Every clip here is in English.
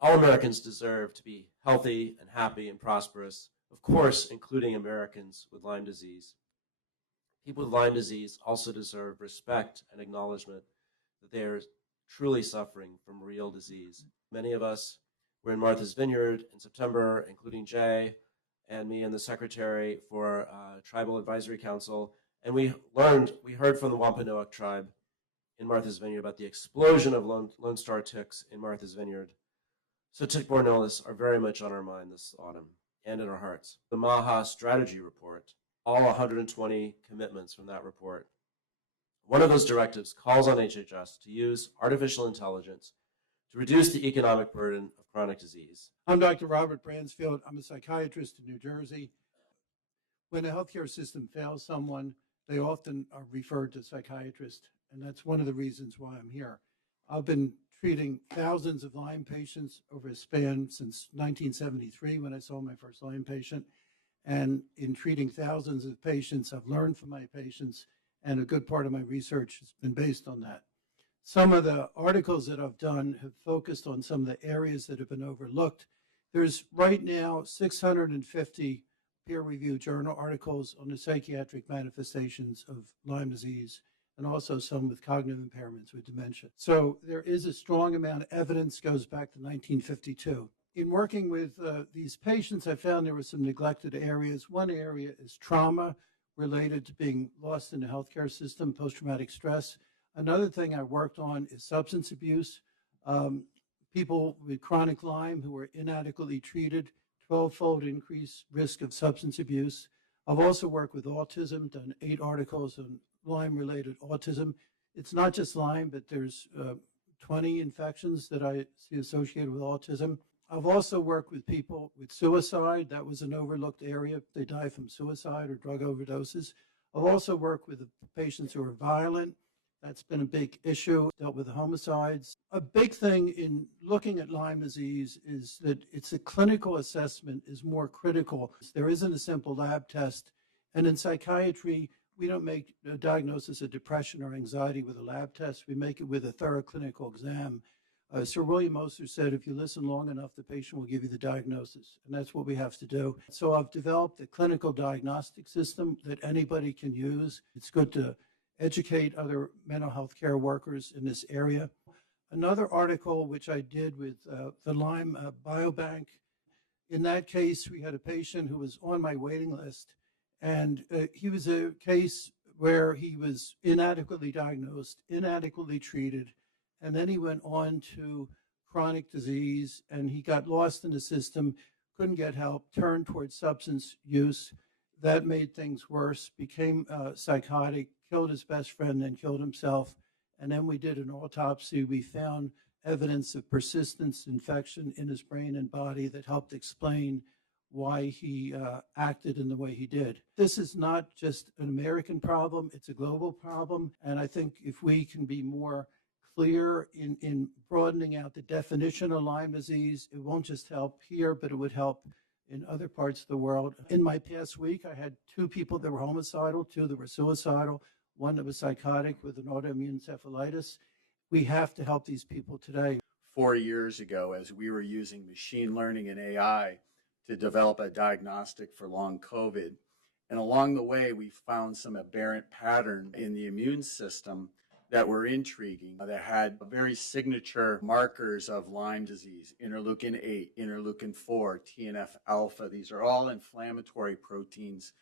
All Americans deserve to be healthy and happy and prosperous, of course, including Americans with Lyme disease. People with Lyme disease also deserve respect and acknowledgement that they are truly suffering from real disease. Many of us were in Martha's Vineyard in September, including Jay and me and the secretary for Tribal Advisory Council, and we heard from the Wampanoag tribe in Martha's Vineyard about the explosion of Lone Star ticks in Martha's Vineyard. So tick-borne illness are very much on our mind this autumn and in our hearts. The MAHA strategy report, all 120 commitments from that report. One of those directives calls on HHS to use artificial intelligence to reduce the economic burden of chronic disease. I'm Dr. Robert Bransfield. I'm a psychiatrist in New Jersey. When a healthcare system fails someone, they often are referred to a psychiatrist, and that's one of the reasons why I'm here. I've been treating thousands of Lyme patients over a span since 1973 when I saw my first Lyme patient. And in treating thousands of patients, I've learned from my patients, and a good part of my research has been based on that. Some of the articles that I've done have focused on some of the areas that have been overlooked. There's right now 650 peer-reviewed journal articles on the psychiatric manifestations of Lyme disease, and also some with cognitive impairments with dementia. So there is a strong amount of evidence, goes back to 1952. In working with these patients, I found there were some neglected areas. One area is trauma related to being lost in the healthcare system, post-traumatic stress. Another thing I worked on is substance abuse. People with chronic Lyme who are inadequately treated, 12-fold increased risk of substance abuse. I've also worked with autism, done 8 articles on Lyme-related autism. It's not just Lyme, but there's 20 infections that I see associated with autism. I've also worked with people with suicide. That was an overlooked area. They die from suicide or drug overdoses. I've also worked with patients who are violent. That's been a big issue, dealt with homicides. A big thing in looking at Lyme disease is that it's a clinical assessment is more critical. There isn't a simple lab test. And in psychiatry, we don't make a diagnosis of depression or anxiety with a lab test. We make it with a thorough clinical exam. Sir William Moser said, if you listen long enough, the patient will give you the diagnosis. And that's what we have to do. So I've developed a clinical diagnostic system that anybody can use. It's good to educate other mental health care workers in this area. Another article which I did with the Lyme Biobank, in that case, we had a patient who was on my waiting list, and he was a case where he was inadequately diagnosed, inadequately treated, and then he went on to chronic disease, and he got lost in the system, couldn't get help, turned towards substance use. That made things worse, became psychotic, killed his best friend, and killed himself. And then we did an autopsy. We found evidence of persistent infection in his brain and body that helped explain why he acted in the way he did. This is not just an American problem, it's a global problem. And I think if we can be more clear in broadening out the definition of Lyme disease, it won't just help here, but it would help in other parts of the world. In my past week, I had 2 people that were homicidal, 2 that were suicidal, 1 that was psychotic with an autoimmune encephalitis. We have to help these people today. 4 years ago, as we were using machine learning and AI to develop a diagnostic for long COVID, and along the way, we found some aberrant pattern in the immune system that were intriguing, that had very signature markers of Lyme disease, interleukin 8, interleukin 4, TNF alpha. These are all inflammatory proteins.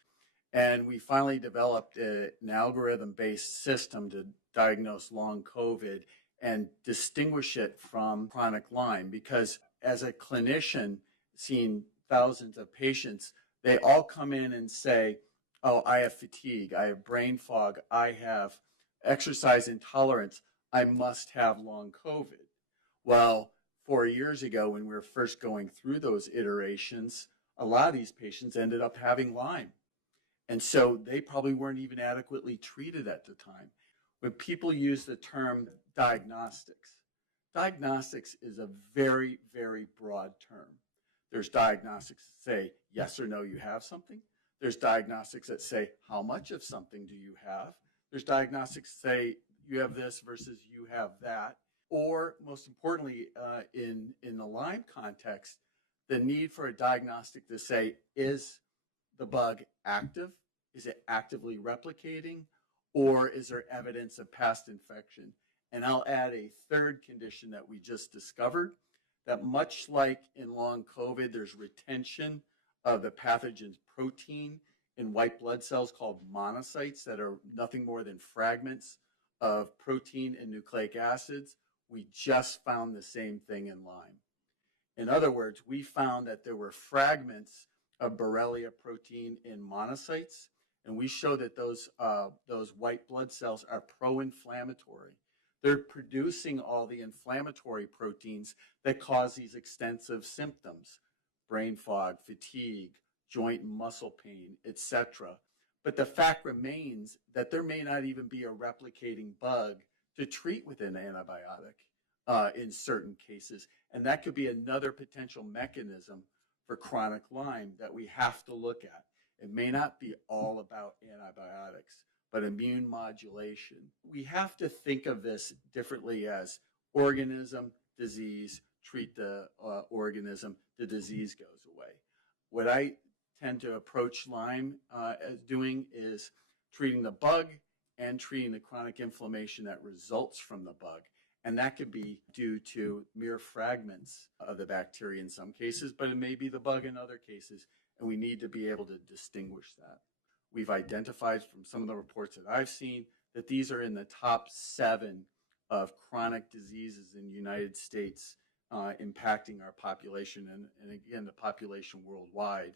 And we finally developed an algorithm-based system to diagnose long COVID and distinguish it from chronic Lyme, because as a clinician seeing thousands of patients, they all come in and say, oh, I have fatigue, I have brain fog, I have exercise intolerance, I must have long COVID. Well, 4 years ago, when we were first going through those iterations, a lot of these patients ended up having Lyme. And so they probably weren't even adequately treated at the time. When people use the term diagnostics, diagnostics is a very, very broad term. There's diagnostics that say yes or no, you have something. There's diagnostics that say how much of something do you have. There's diagnostics that say you have this versus you have that. or most importantly, in the Lyme context, the need for a diagnostic to say, is the bug active? Is it actively replicating? Or is there evidence of past infection? And I'll add a third condition that we just discovered, that much like in long COVID, there's retention of the pathogen's protein in white blood cells called monocytes that are nothing more than fragments of protein and nucleic acids. We just found the same thing in Lyme. In other words, we found that there were fragments of Borrelia protein in monocytes, and we show that those white blood cells are pro-inflammatory. They're producing all the inflammatory proteins that cause these extensive symptoms: brain fog, fatigue, joint and muscle pain, etc. But the fact remains that there may not even be a replicating bug to treat with an antibiotic in certain cases. And that could be another potential mechanism for chronic Lyme that we have to look at. It may not be all about antibiotics, but immune modulation. We have to think of this differently as organism, disease, treat the organism, the disease goes away. What I tend to approach Lyme as doing is treating the bug and treating the chronic inflammation that results from the bug. And that could be due to mere fragments of the bacteria in some cases, but it may be the bug in other cases. And we need to be able to distinguish that. We've identified from some of the reports that I've seen that these are in the top 7 of chronic diseases in the United States impacting our population and again, the population worldwide.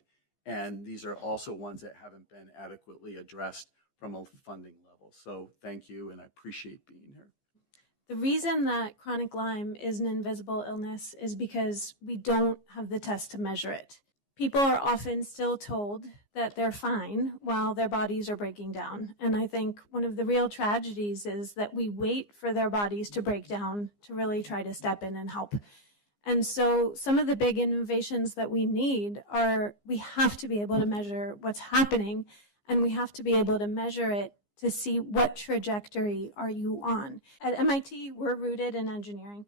And these are also ones that haven't been adequately addressed from a funding level. So thank you, and I appreciate being here. The reason that chronic Lyme is an invisible illness is because we don't have the test to measure it. People are often still told that they're fine while their bodies are breaking down. And I think one of the real tragedies is that we wait for their bodies to break down to really try to step in and help. And so some of the big innovations that we need are, we have to be able to measure what's happening, and we have to be able to measure it to see what trajectory are you on. At MIT, we're rooted in engineering.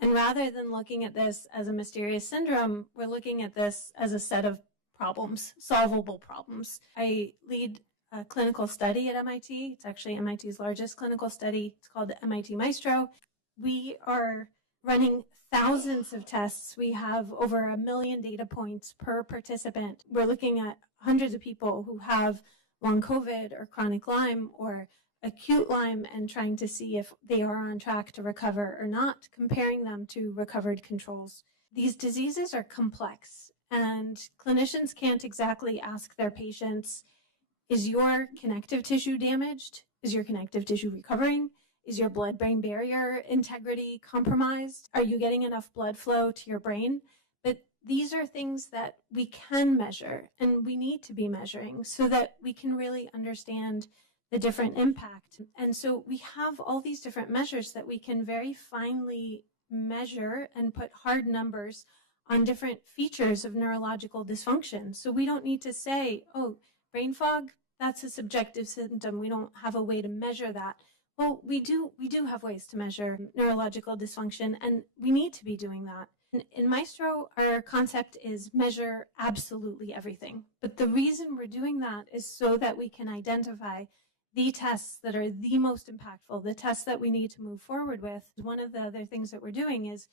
And rather than looking at this as a mysterious syndrome, we're looking at this as a set of problems, solvable problems. I lead a clinical study at MIT. It's actually MIT's largest clinical study. It's called MIT Maestro. We are running thousands of tests. We have over 1 million data points per participant. We're looking at hundreds of people who have long COVID or chronic Lyme or acute Lyme and trying to see if they are on track to recover or not, comparing them to recovered controls. These diseases are complex, and clinicians can't exactly ask their patients, is your connective tissue damaged? Is your connective tissue recovering? Is your blood-brain barrier integrity compromised? Are you getting enough blood flow to your brain? But these are things that we can measure and we need to be measuring so that we can really understand the different impact. And so we have all these different measures that we can very finely measure and put hard numbers on different features of neurological dysfunction. So we don't need to say, oh, brain fog, that's a subjective symptom. We don't have a way to measure that. Well, we do have ways to measure neurological dysfunction, and we need to be doing that. In Maestro, our concept is measure absolutely everything. But the reason we're doing that is so that we can identify the tests that are the most impactful, the tests that we need to move forward with. One of the other things that we're doing is,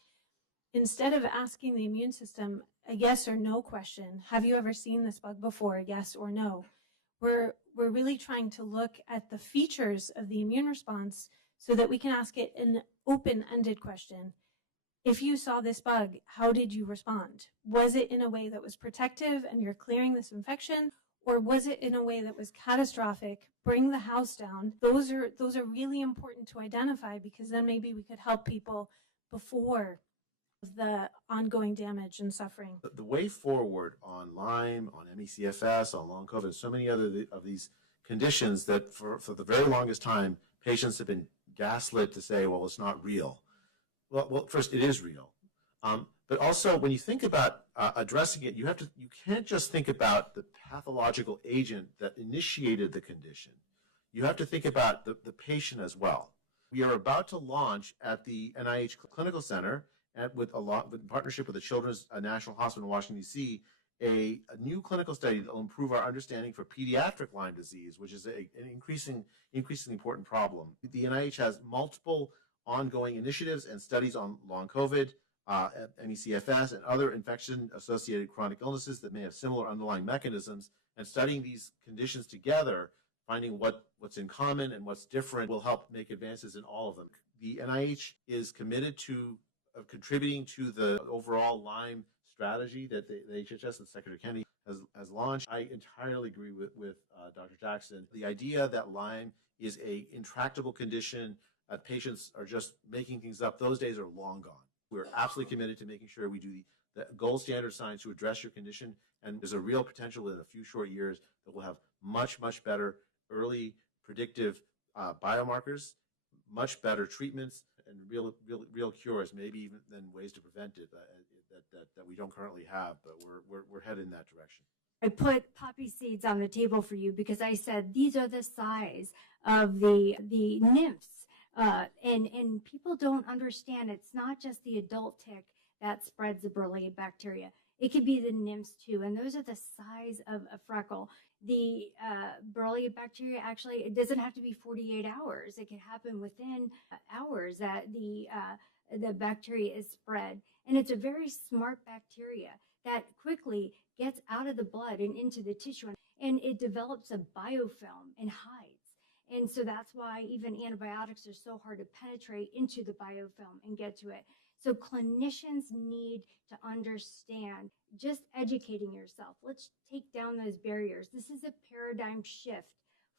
instead of asking the immune system a yes or no question, have you ever seen this bug before, yes or no, we're really trying to look at the features of the immune response so that we can ask it an open-ended question. If you saw this bug, how did you respond? Was it in a way that was protective and you're clearing this infection? Or was it in a way that was catastrophic, bring the house down? Those are really important to identify, because then maybe we could help people before the ongoing damage and suffering. The way forward on Lyme, on ME/CFS, on long COVID, so many other of these conditions that for the very longest time, patients have been gaslit to say, well, it's not real. Well, first, it is real. But also, when you think about addressing it, you can't just think about the pathological agent that initiated the condition. You have to think about the patient as well. We are about to launch at the NIH Clinical Center in partnership with the Children's National Hospital in Washington, D.C., a new clinical study that will improve our understanding for pediatric Lyme disease, which is an increasingly important problem. The NIH has multiple ongoing initiatives and studies on long COVID, ME/CFS, and other infection-associated chronic illnesses that may have similar underlying mechanisms. And studying these conditions together, finding what's in common and what's different, will help make advances in all of them. The NIH is committed to contributing to the overall Lyme strategy that the HHS and Secretary Kennedy has launched. I entirely agree with Dr. Jackson. The idea that Lyme is a intractable condition, patients are just making things up, those days are long gone. We're absolutely committed to making sure we do the gold standard science to address your condition, and there's a real potential in a few short years that we'll have much, much better early predictive biomarkers, much better treatments, and real cures, maybe even than ways to prevent it that we don't currently have, but we're headed in that direction. I put poppy seeds on the table for you because I said these are the size of the nymphs, and people don't understand. It's not just the adult tick that spreads the Borrelia bacteria. It could be the nymphs too, and those are the size of a freckle. The Borrelia bacteria, actually, it doesn't have to be 48 hours. It can happen within hours that the bacteria is spread. And it's a very smart bacteria that quickly gets out of the blood and into the tissue, and it develops a biofilm and hides. And so that's why even antibiotics are so hard to penetrate into the biofilm and get to it. So clinicians need to understand, just educating yourself. Let's take down those barriers. This is a paradigm shift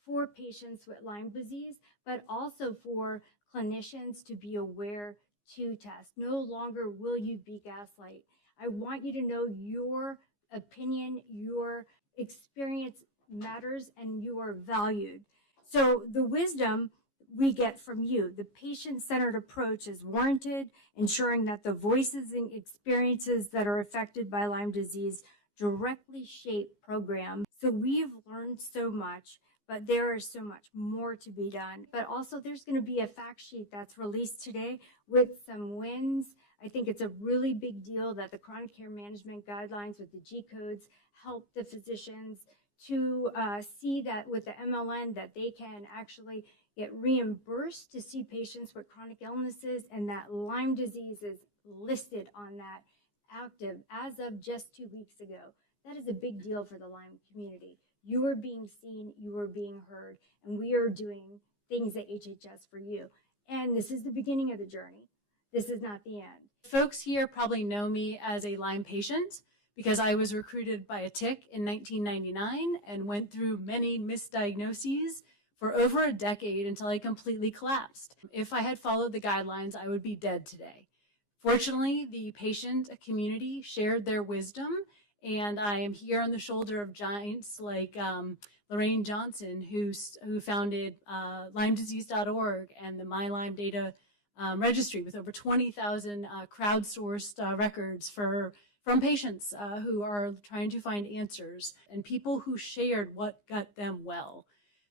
for patients with Lyme disease, but also for clinicians to be aware to test. No longer will you be gaslight. I want you to know your opinion, your experience matters, and you are valued. So the wisdom we get from you, the patient-centered approach is warranted, ensuring that the voices and experiences that are affected by Lyme disease directly shape program. So we've learned so much, but there is so much more to be done. But also there's going to be a fact sheet that's released today with some wins. I think it's a really big deal that the chronic care management guidelines with the G codes help the physicians to see that with the MLN that they can actually get reimbursed to see patients with chronic illnesses, and that Lyme disease is listed on that active as of just 2 weeks ago. That is a big deal for the Lyme community. You are being seen, you are being heard, and we are doing things at HHS for you. And this is the beginning of the journey. This is not the end. Folks here probably know me as a Lyme patient because I was recruited by a tick in 1999 and went through many misdiagnoses for over a decade until I completely collapsed. If I had followed the guidelines, I would be dead today. Fortunately, the patient community shared their wisdom, and I am here on the shoulder of giants like Lorraine Johnson, who founded LymeDisease.org and the My Lyme Data Registry with over 20,000 crowdsourced records from patients who are trying to find answers, and people who shared what got them well.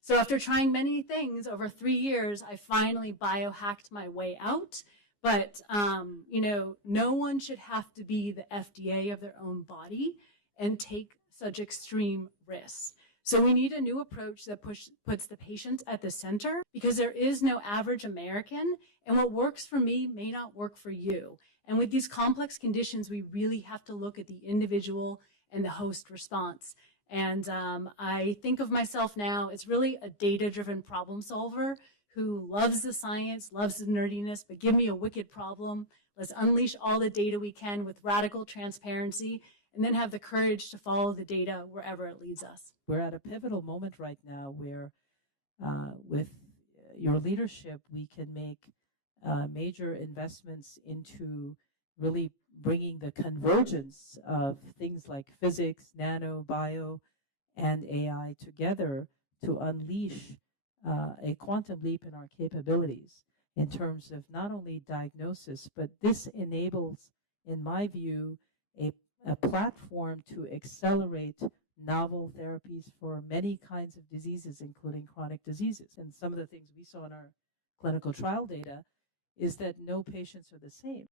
So after trying many things over 3 years, I finally biohacked my way out. But, no one should have to be the FDA of their own body and take such extreme risks. So we need a new approach that puts the patient at the center, because there is no average American, and what works for me may not work for you. And with these complex conditions, we really have to look at the individual and the host response. And I think of myself now as really a data-driven problem solver who loves the science, loves the nerdiness, but give me a wicked problem. Let's unleash all the data we can with radical transparency, and then have the courage to follow the data wherever it leads us. We're at a pivotal moment right now where with your leadership, we can make major investments into really bringing the convergence of things like physics, nano, bio, and AI together to unleash a quantum leap in our capabilities in terms of not only diagnosis, but this enables, in my view, a platform to accelerate novel therapies for many kinds of diseases, including chronic diseases. And some of the things we saw in our clinical trial data is that no patients are the same.